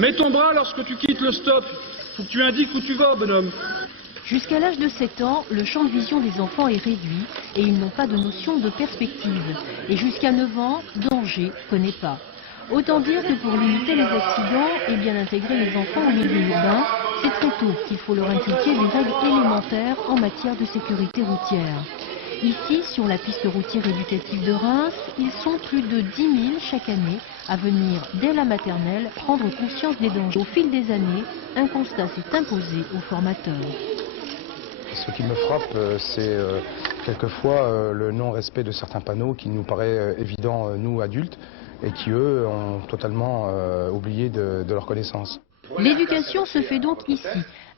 Mets ton bras lorsque tu quittes le stop. Faut que tu indiques où tu vas, bonhomme. Jusqu'à l'âge de 7 ans, le champ de vision des enfants est réduit et ils n'ont pas de notion de perspective. Et jusqu'à 9 ans, danger connaît pas. Autant dire que pour limiter les accidents et bien intégrer les enfants au milieu urbain, c'est très tôt qu'il faut leur inculquer des règles élémentaires en matière de sécurité routière. Ici, sur la piste routière éducative de Reims, ils sont plus de 10 000 chaque année à venir, dès la maternelle, prendre conscience des dangers. Au fil des années, un constat s'est imposé aux formateurs. Ce qui me frappe, c'est quelquefois le non-respect de certains panneaux qui nous paraît évident, nous adultes, et qui, eux, ont totalement oublié de leur connaissance. L'éducation se fait donc ici,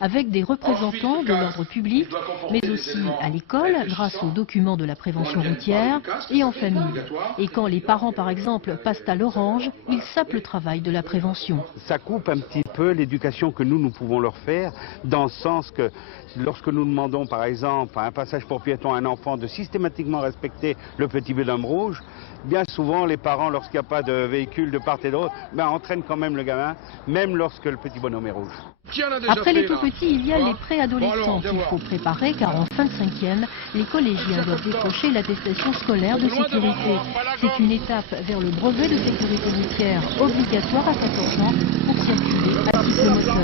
avec des représentants de l'ordre public, mais aussi à l'école, grâce aux documents de la prévention routière, et en famille. Et quand les parents, par exemple, passent à l'orange, ils sapent le travail de la prévention. Ça coupe un petit peu l'éducation que nous pouvons leur faire, dans le sens que lorsque nous demandons, par exemple, à un passage pour piétons à un enfant de systématiquement respecter le petit bonhomme rouge, bien souvent les parents, lorsqu'il n'y a pas de véhicule de part et d'autre, entraînent quand même le gamin, même lorsque le petit bonhomme est rouge. Après les tout-petits, il y a les préadolescents qu'il faut préparer, car en fin de 5e, les collégiens doivent décrocher l'attestation scolaire de sécurité. C'est une étape vers le brevet de sécurité routière obligatoire à 14 ans pour circuler à titre moteur.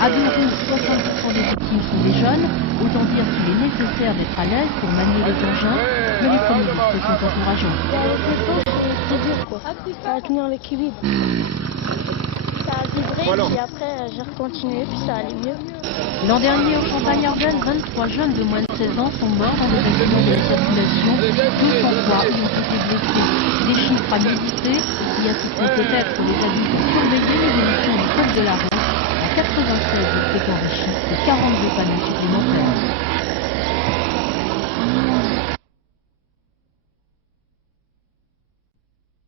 À Biarritz, 60% des victimes sont des jeunes, autant dire qu'il est nécessaire d'être à l'aise pour manier les engins, mais les premiers risques sont encourageants. C'est dur quoi, à tenir l'équilibre. Ça a vibré, puis après j'ai recontinué, puis ça allait mieux. L'an dernier, au Champagne-Ardenne, 23 jeunes de moins de 16 ans sont morts dans des accidents de la circulation. 203 y ont été blessés. Des chiffres à méditer qui inciteraient peut-être les adultes à surveiller l'évolution du code de la route. En 96, il s'est enrichi de 42 panneaux supplémentaires.